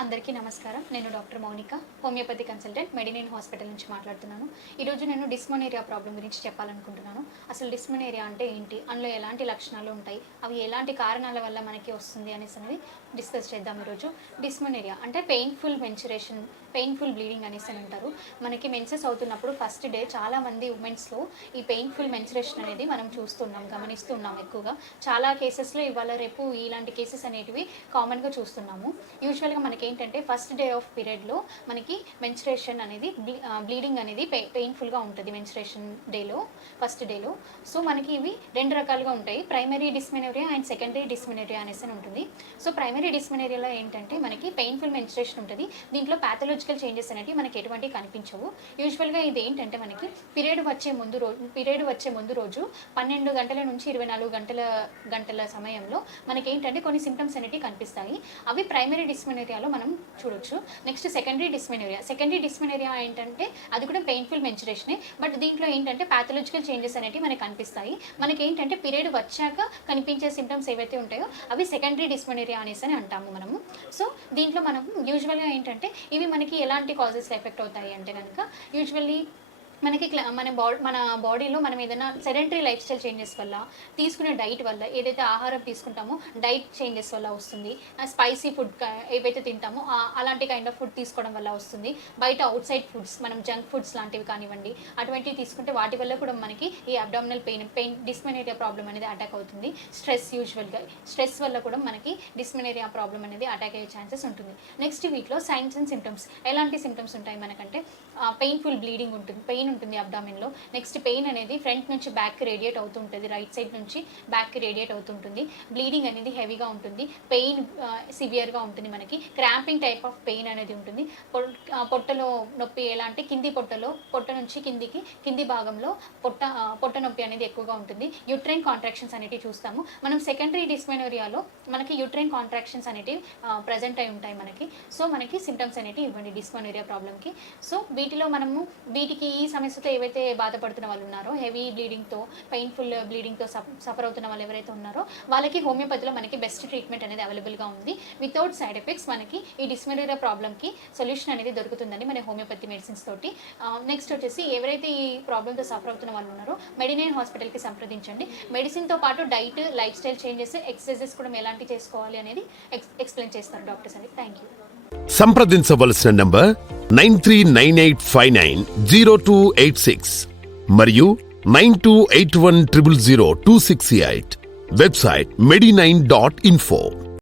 అందరికీ నమస్కారం. నేను doctor Mounika, homeopathy consultant, Medinine hospital నుంచి మాట్లాడుతున్నాను. ఈరోజు నేను డిస్మెనోరియా ప్రాబ్లం గురించి చెప్పాలనుకుంటున్నాను. అసలు డిస్మెనోరియా అంటే ఏంటి, అందులో ఎలాంటి లక్షణాలు ఉంటాయి, అవి ఎలాంటి కారణాల వల్ల మనకి వస్తుంది అనేది డిస్కస్ చేద్దాం. ఈరోజు డిస్మెనోరియా అంటే పెయిన్ఫుల్ మెన్సురేషన్, పెయిన్ఫుల్ బ్లీడింగ్ అనేసి అని అంటారు. మనకి మెన్సెస్ అవుతున్నప్పుడు ఫస్ట్ డే చాలామంది ఉమెన్స్లో ఈ పెయిన్ఫుల్ మెన్సురేషన్ అనేది మనం గమనిస్తున్నాం ఎక్కువగా. చాలా కేసెస్లో ఇవాళ రేపు ఇలాంటి కేసెస్ అనేటివి కామన్గా చూస్తున్నాము. యూజువల్గా మనకి ఏంటంటే ఫస్ట్ డే ఆఫ్ పీరియడ్లో మనకి మెన్సురేషన్ అనేది బ్లీడింగ్ అనేది పెయిన్ఫుల్గా ఉంటుంది. మెన్సురేషన్ డేలో, ఫస్ట్ డేలో. సో మనకి ఇవి రెండు రకాలుగా ఉంటాయి, primary dysmenorrhoea and secondary dysmenorrhoea అనేసి ఉంటుంది. సో ప్రైమరీ డిస్మెనోరియాలో ఏంటంటే మనకి పెయిన్ఫుల్ మెన్సురేషన్ ఉంటుంది. దీంట్లో ప్యాథలాజికల్ చేంజెస్ అనేవి మనకి ఎటువంటి కనిపించవు. యూజువల్గా ఇది ఏంటంటే మనకి పీరియడ్ వచ్చే ముందు రోజు 12 గంటల నుంచి 24 గంటల సమయంలో మనకి ఏంటంటే కొన్ని సిమ్టమ్స్ అనేవి కనిపిస్తాయి. అవి ప్రైమరీ డిస్మెనోరియాలో మనం చూడొచ్చు. నెక్స్ట్ సెకండరీ డిస్మెనోరియా ఏంటంటే అది కూడా పెయిన్ఫుల్ మెన్సురేషనే, బట్ దీంట్లో ఏంటంటే ప్యాథలాజికల్ చేంజెస్ అనేవి మనకి కనిపిస్తాయి. మనకి ఏంటంటే పీరియడ్ వచ్చాక కనిపించే సిమ్టమ్స్ ఏవైతే ఉంటాయో అవి సెకండరీ డిస్మెనోరియా అనేసి అని అంటాము మనము. సో దీంట్లో మనం యూజువల్గా ఏంటంటే ఇవి మనకి ఎలాంటి కాజెస్ ఎఫెక్ట్ అవుతాయి అంటే కనుక యూజువల్లీ మనకి మన బాడీలో మనం ఏదైనా సెడెంటరీ లైఫ్ స్టైల్ చేంజెస్ వల్ల, తీసుకునే డైట్ వల్ల, ఏదైతే ఆహారం తీసుకుంటామో డైట్ చేంజెస్ వల్ల వస్తుంది. స్పైసీ ఫుడ్ ఏవైతే తింటామో అలాంటి కైండ్ ఆఫ్ ఫుడ్ తీసుకోవడం వల్ల వస్తుంది. బయట అవుట్ సైడ్ ఫుడ్స్, మనం జంక్ ఫుడ్స్ లాంటివి కానివ్వండి, అటువంటివి తీసుకుంటే వాటి వల్ల కూడా మనకి ఈ అబ్డామినల్ పెయిన్ డిస్మెనోరియా ప్రాబ్లం అనేది అటాక్ అవుతుంది. యూజువల్గా స్ట్రెస్ వల్ల కూడా మనకి డిస్మెనోరియా ప్రాబ్లం అనేది అటాక్ అయ్యే ఛాన్సెస్ ఉంటుంది. నెక్స్ట్ వీక్లో సైన్స్ అండ్ సిమ్టమ్స్, ఎలాంటి సిమ్టమ్స్ ఉంటాయి మనకంటే పెయిన్ఫుల్ బ్లీడింగ్ ఉంటుంది, పెయిన్ ఉంటుంది అబ్డామిన్లో. నెక్స్ట్ పెయిన్ అనేది ఫ్రంట్ నుంచి బ్యాక్కి రేడియేట్ అవుతుంటుంది, రైట్ సైడ్ నుంచి బ్యాక్కి రేడియేట్ అవుతుంటుంది. బ్లీడింగ్ అనేది హెవీగా ఉంటుంది, పెయిన్ సివియర్గా ఉంటుంది. మనకి క్రాంపింగ్ టైప్ ఆఫ్ పెయిన్ అనేది ఉంటుంది. పొట్టలో నొప్పి ఎలా అంటే పొట్ట నుంచి కింది భాగంలో పొట్ట నొప్పి అనేది ఎక్కువగా ఉంటుంది. యూట్రైన్ కాంట్రాక్షన్స్ అనేటివి చూస్తాము మనం. సెకండరీ డిస్మెనోరియాలో మనకి యూట్రైన్ కాంట్రాక్షన్స్ అనేటివి ప్రజెంట్ అయి ఉంటాయి మనకి. సో మనకి సిమ్టమ్స్ అనేటివి ఇవ్వండి డిస్మెనోరియా ప్రాబ్లంకి. సో వీటికి ఈ సమస్యతో ఏవైతే బాధపడుతున్న వాళ్ళు ఉన్నారో, హెవీ బ్లీడింగ్తో, పెయిన్ఫుల్ బ్లీడింగ్తో సఫర్ అవుతున్న వాళ్ళు ఎవరైతే ఉన్నారో వాళ్ళకి హోమియోపతిలో మనకి బెస్ట్ ట్రీట్మెంట్ అనేది అవైలబుల్గా ఉంది. వితౌట్ సైడ్ ఎఫెక్ట్స్ మనకి ఈ డిస్మెనోరియా ప్రాబ్లంకి సొల్యూషన్ అనేది దొరుకుతుందండి మన హోమియోపతి మెడిసిన్స్ తోటి. నెక్స్ట్ వచ్చేసి ఎవరైతే ఈ ప్రాబ్లంతో సఫర్ అవుతున్న వాళ్ళు ఉన్నారో మెడినైన్ హాస్పిటల్కి సంప్రదించండి. మెడిసిన్తో పాటు diet, life style changes, exercises కూడా ఎలాంటి చేసుకోవాలి అనేది ఎక్స్ప్లెయిన్ చేస్తారు డాక్టర్స్ అని. Thank you. సంప్రదించవలసిన నంబర్ 9398590286 మరియు 9281000268. Website medinine.info.